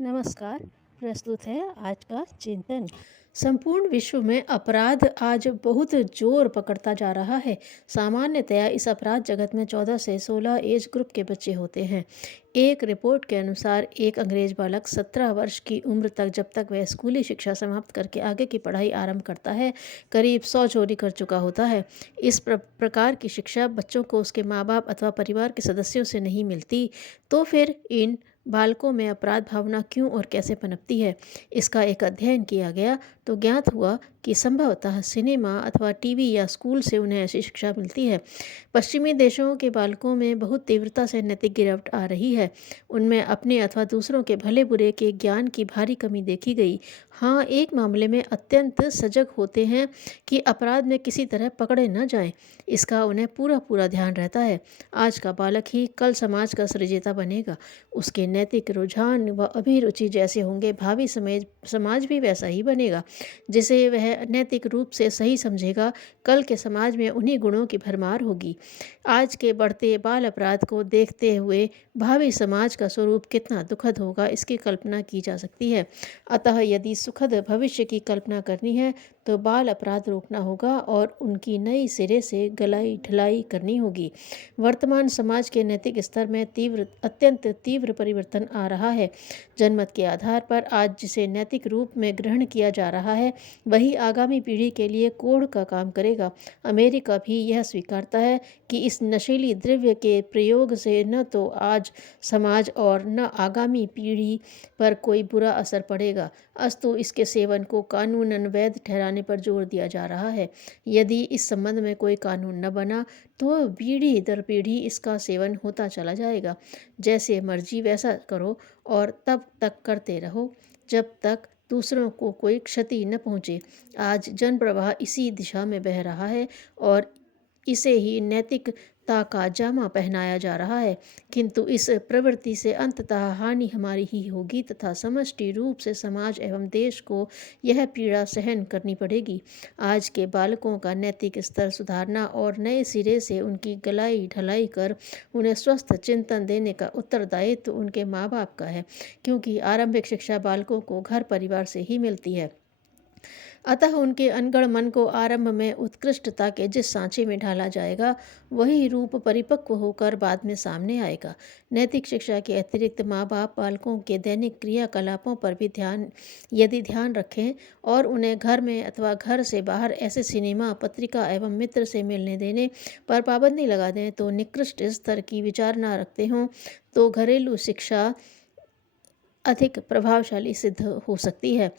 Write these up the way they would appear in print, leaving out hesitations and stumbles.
नमस्कार। प्रस्तुत है आज का चिंतन। संपूर्ण विश्व में अपराध आज बहुत जोर पकड़ता जा रहा है। सामान्यतया इस अपराध जगत में 14 से 16 एज ग्रुप के बच्चे होते हैं। एक रिपोर्ट के अनुसार एक अंग्रेज बालक 17 वर्ष की उम्र तक, जब तक वह स्कूली शिक्षा समाप्त करके आगे की पढ़ाई आरंभ करता है, करीब 100 चोरी कर चुका होता है। इस प्रकार की शिक्षा बच्चों को उसके माँ बाप अथवा परिवार के सदस्यों से नहीं मिलती, तो फिर इन बालकों में अपराध भावना क्यों और कैसे पनपती है? इसका एक अध्ययन किया गया तो ज्ञात हुआ कि संभवतः सिनेमा अथवा टीवी या स्कूल से उन्हें ऐसी शिक्षा मिलती है। पश्चिमी देशों के बालकों में बहुत तीव्रता से नैतिक गिरावट आ रही है। उनमें अपने अथवा दूसरों के भले बुरे के ज्ञान की भारी कमी देखी गई। हाँ, एक मामले में अत्यंत सजग होते हैं कि अपराध में किसी तरह पकड़े न जाएं। इसका उन्हें पूरा पूरा ध्यान रहता है। आज का बालक ही कल समाज का सृजेता बनेगा। उसके नैतिक रुझान व अभिरुचि जैसे होंगे, भावी समाज भी वैसा ही बनेगा। जिसे वह नैतिक रूप से सही समझेगा, कल के समाज में उन्हीं गुणों की भरमार होगी। आज के बढ़ते बाल अपराध को देखते हुए भावी समाज का स्वरूप कितना दुखद होगा, इसकी कल्पना की जा सकती है। अतः यदि सुखद भविष्य की कल्पना करनी है तो बाल अपराध रोकना होगा और उनकी नई सिरे से गलाई ढलाई करनी होगी। वर्तमान समाज के नैतिक स्तर में अत्यंत तीव्र परिवर्तन आ रहा है। जनमत के आधार पर आज जिसे नैतिक रूप में ग्रहण किया जा रहा है, वही आगामी पीढ़ी के लिए कोढ़ का काम करेगा। अमेरिका भी यह स्वीकारता है कि इस नशीली द्रव्य के प्रयोग से न तो आज समाज और न आगामी पीढ़ी पर कोई बुरा असर पड़ेगा, अस्तु इसके सेवन को कानूनन वैध ठहराने पर जोर दिया जा रहा है। यदि इस संबंध में कोई कानून न बना तो पीढ़ी दर पीढ़ी इसका सेवन होता चला जाएगा। जैसे मर्जी वैसा करो और तब तक करते रहो जब तक दूसरों को कोई क्षति न पहुँचे। आज जन प्रवाह इसी दिशा में बह रहा है और इसे ही नैतिकता का जामा पहनाया जा रहा है, किंतु इस प्रवृत्ति से अंततः हानि हमारी ही होगी तथा समष्टि रूप से समाज एवं देश को यह पीड़ा सहन करनी पड़ेगी। आज के बालकों का नैतिक स्तर सुधारना और नए सिरे से उनकी गलाई ढलाई कर उन्हें स्वस्थ चिंतन देने का उत्तरदायित्व उनके माँ बाप का है, क्योंकि आरंभिक शिक्षा बालकों को घर परिवार से ही मिलती है। अतः उनके अनगढ़ मन को आरंभ में उत्कृष्टता के जिस सांचे में ढाला जाएगा, वही रूप परिपक्व होकर बाद में सामने आएगा। नैतिक शिक्षा के अतिरिक्त माँ बाप बालकों के दैनिक क्रियाकलापों पर भी यदि ध्यान रखें और उन्हें घर में अथवा घर से बाहर ऐसे सिनेमा, पत्रिका एवं मित्र से मिलने देने पर पाबंदी लगा दें तो निकृष्ट स्तर की विचारना रखते हों तो घरेलू शिक्षा अधिक प्रभावशाली सिद्ध हो सकती है।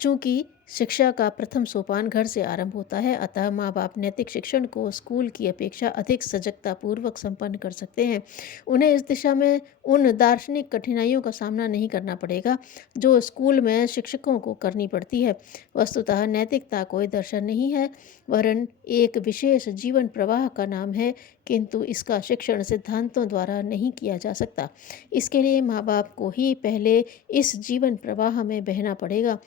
चूँकि शिक्षा का प्रथम सोपान घर से आरंभ होता है, अतः माँ बाप नैतिक शिक्षण को स्कूल की अपेक्षा अधिक सजगतापूर्वक संपन्न कर सकते हैं। उन्हें इस दिशा में उन दार्शनिक कठिनाइयों का सामना नहीं करना पड़ेगा जो स्कूल में शिक्षकों को करनी पड़ती है। वस्तुतः नैतिकता कोई दर्शन नहीं है, वरन एक विशेष जीवन प्रवाह का नाम है, किंतु इसका शिक्षण सिद्धांतों द्वारा नहीं किया जा सकता। इसके लिए माँ बाप को ही पहले इस जीवन प्रवाह में बहना पड़ेगा,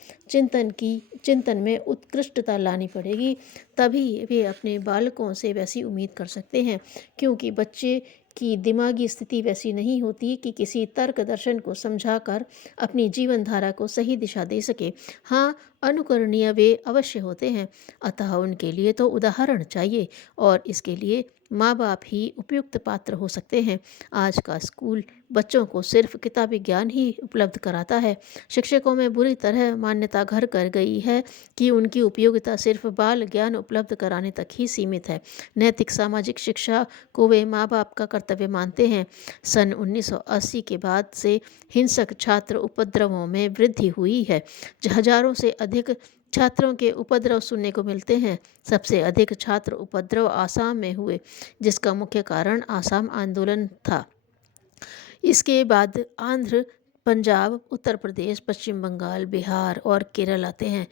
चिंतन में उत्कृष्टता लानी पड़ेगी, तभी वे अपने बालकों से वैसी उम्मीद कर सकते हैं, क्योंकि बच्चे की दिमागी स्थिति वैसी नहीं होती कि किसी तर्क दर्शन को समझाकर अपनी जीवन धारा को सही दिशा दे सके। हाँ, अनुकरणीय वे अवश्य होते हैं, अतः उनके लिए तो उदाहरण चाहिए और इसके लिए माँ बाप ही उपयुक्त पात्र हो सकते हैं। आज का स्कूल बच्चों को सिर्फ किताबी ज्ञान ही उपलब्ध कराता है। शिक्षकों में बुरी तरह मान्यता घर कर गई है कि उनकी उपयोगिता सिर्फ बाल ज्ञान उपलब्ध कराने तक ही सीमित है। नैतिक सामाजिक शिक्षा को वे माँ बाप का कर्तव्य मानते हैं। सन 1980 के बाद से हिंसक छात्र उपद्रवों में वृद्धि हुई है। हजारों से अधिक छात्रों के उपद्रव सुनने को मिलते हैं। सबसे अधिक छात्र उपद्रव आसाम में हुए, जिसका मुख्य कारण आसाम आंदोलन था। इसके बाद आंध्र, पंजाब, उत्तर प्रदेश, पश्चिम बंगाल, बिहार और केरल आते हैं।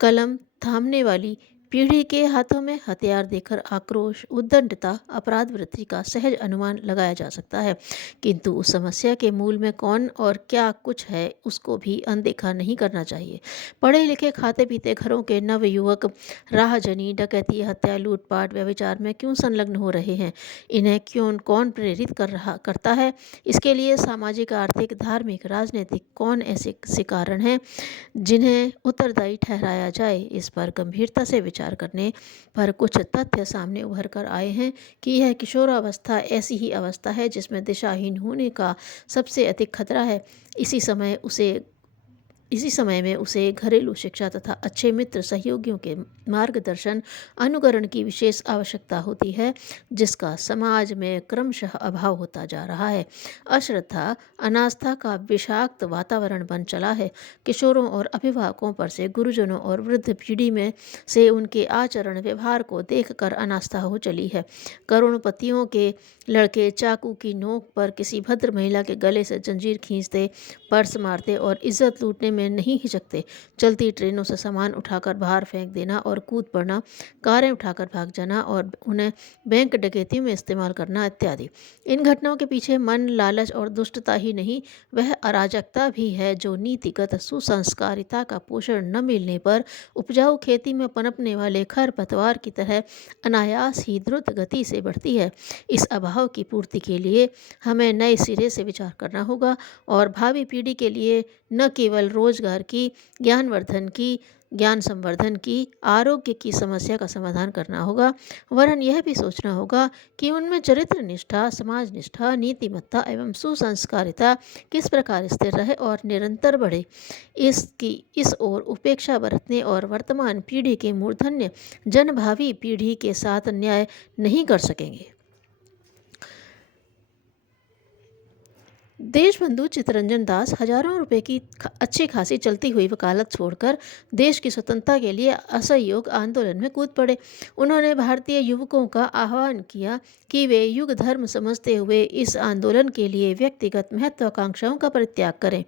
कलम थामने वाली पीढ़ी के हाथों में हथियार देखकर आक्रोश, उद्दंडता, अपराध वृत्ति का सहज अनुमान लगाया जा सकता है, किंतु उस समस्या के मूल में कौन और क्या कुछ है उसको भी अनदेखा नहीं करना चाहिए। पढ़े लिखे खाते पीते घरों के नवयुवक राहजनी, डकैती, हत्या, लूटपाट, व्यभिचार में क्यों संलग्न हो रहे हैं? इन्हें क्यों कौन प्रेरित करता है? इसके लिए सामाजिक, आर्थिक, धार्मिक, राजनीतिक कौन ऐसे कारण हैं जिन्हें उत्तरदायी ठहराया जाए? इस पर गंभीरता से विचार करने पर कुछ तथ्य सामने उभर कर आए हैं कि यह किशोरावस्था ऐसी ही अवस्था है जिसमें दिशाहीन होने का सबसे अधिक खतरा है। इसी समय में उसे घरेलू शिक्षा तथा अच्छे मित्र सहयोगियों के मार्गदर्शन, अनुकरण की विशेष आवश्यकता होती है, जिसका समाज में क्रमशः अभाव होता जा रहा है। अश्रद्धा, अनास्था का विषाक्त वातावरण बन चला है। किशोरों और अभिभावकों पर से गुरुजनों और वृद्ध पीढ़ी में से उनके आचरण व्यवहार को देखकर अनास्था हो चली है। करोड़पतियों के लड़के चाकू की नोक पर किसी भद्र महिला के गले से जंजीर खींचते, पर्स मारते और इज्जत लूटने में नहीं हिचकते। चलती ट्रेनों से सामान उठाकर बाहर फेंक देना और कूद पड़ना, कारें उठाकर भाग जाना और उन्हें बैंक डकैती में इस्तेमाल करना इत्यादि। इन घटनाओं के पीछे मन, लालच और दुष्टता ही नहीं, वह अराजकता भी है जो नीतिगत सुसंस्कारिता का पोषण न मिलने पर उपजाऊ खेती में पनपने वाले खरपतवार की तरह अनायास ही द्रुत गति से बढ़ती है। इस अभाव की पूर्ति के लिए हमें नए सिरे से विचार करना होगा और भावी पीढ़ी के लिए न केवल रोजगार की, ज्ञान संवर्धन की, आरोग्य की समस्या का समाधान करना होगा, वरन यह भी सोचना होगा कि उनमें चरित्र निष्ठा, समाज निष्ठा, नीतिमत्ता एवं सुसंस्कारिता किस प्रकार स्थिर रहे और निरंतर बढ़े। इस ओर उपेक्षा बरतने और वर्तमान पीढ़ी के मूर्धन्य जन भावी पीढ़ी के साथ न्याय नहीं कर सकेंगे। देशबंधु चित्तरंजन दास हजारों रुपए की अच्छी खासी चलती हुई वकालत छोड़कर देश की स्वतंत्रता के लिए असहयोग आंदोलन में कूद पड़े। उन्होंने भारतीय युवकों का आह्वान किया कि वे युग धर्म समझते हुए इस आंदोलन के लिए व्यक्तिगत महत्वाकांक्षाओं का परित्याग करें।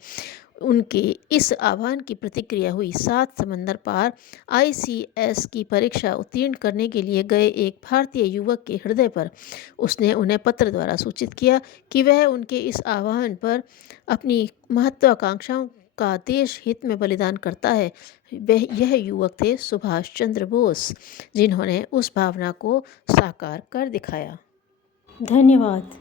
उनके इस आह्वान की प्रतिक्रिया हुई। 7 समंदर पार ICS की परीक्षा उत्तीर्ण करने के लिए गए एक भारतीय युवक के हृदय पर उसने उन्हें पत्र द्वारा सूचित किया कि वह उनके इस आह्वान पर अपनी महत्वाकांक्षाओं का देश हित में बलिदान करता है। यह युवक थे सुभाष चंद्र बोस, जिन्होंने उस भावना को साकार कर दिखाया। धन्यवाद।